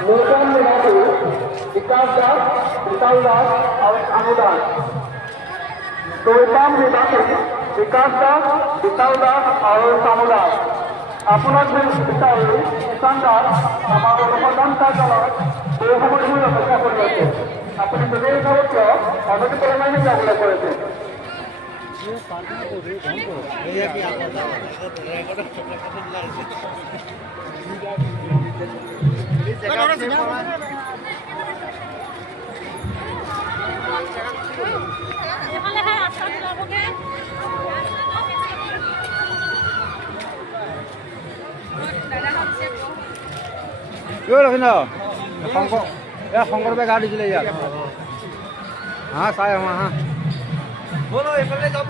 लोकन निवासी विकास दास, विशाल दास और अनुदान। टोलपाम निवासी विकास दास, विशाल दास और सामुदास। আপনার বিচার কিষাণ দাস আমার অনুমোদন কার্যালয় এই সময়গুলো অপেক্ষা করে আছে। আপনি যদি যাবতীয় অনতি পরিমাণে যাগুলো করেছেন। শংকৰবে গা দিছিলে ইয়াত হা চাই আহোঁ হা বলো এইফালে যাব